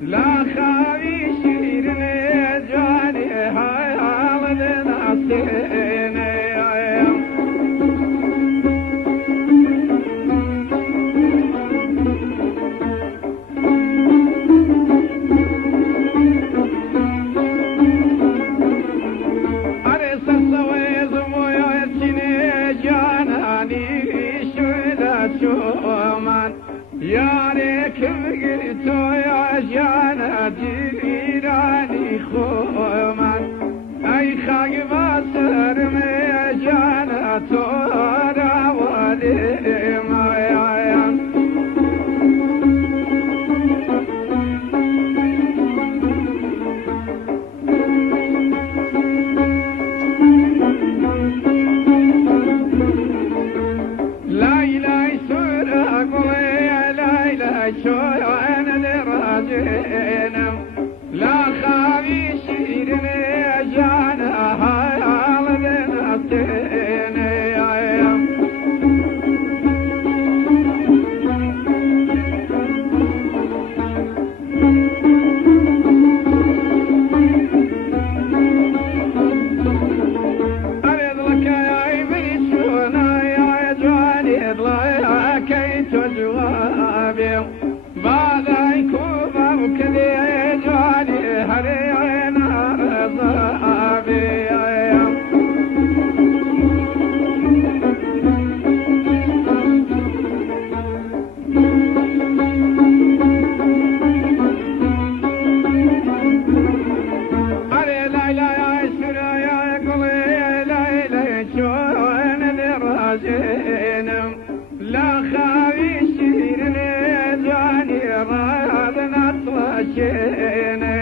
لا خاوي شيرني جاني هاي عالد ناسيني أرس السويز مويا يتشيني جاناني شويدا شومان ياريك بقيتو يا جانا جيراني خومان اي خاقب سرمي يا جانا تورا ولي مايان لا لا سورا قوي لا لا شو انا لراجينا لا خاوي شيرني جانا هاي عالد ناسيني أريد لك يا ابني شونا يا جواني ضلع كي تجوابي بعد عيكوبة وكذي جواني هري عينا رضابي أري ليلى يا سرى يا قلي ليلى شوين لراجينا لا خاوي شيرني جاني راد نطلشيني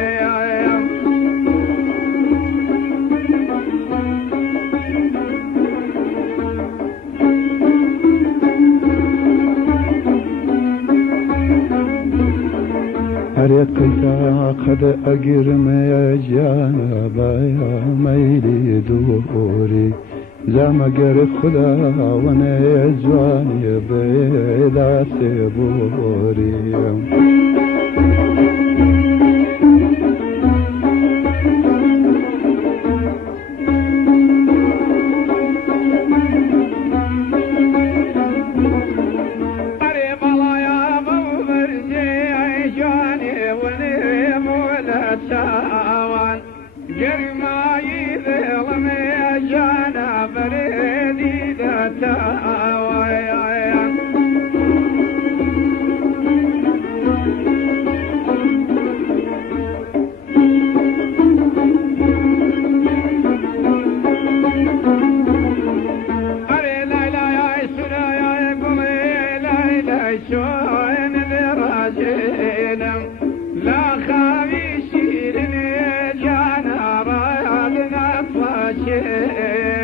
أريقك قد أجرم يا جانبا يا ميلي دوري زعما قرب خدا وانا يا جواني بيدا سيبوري قريب الله يا ابو برجي جاني وني مولد شاوان قريب ما يظلم يا جانا بريدي دتاوان أري ليلى يا سرى يا قلي ليلى شوين لراجينا لا خاوي شيرني جانا راد نطلشيني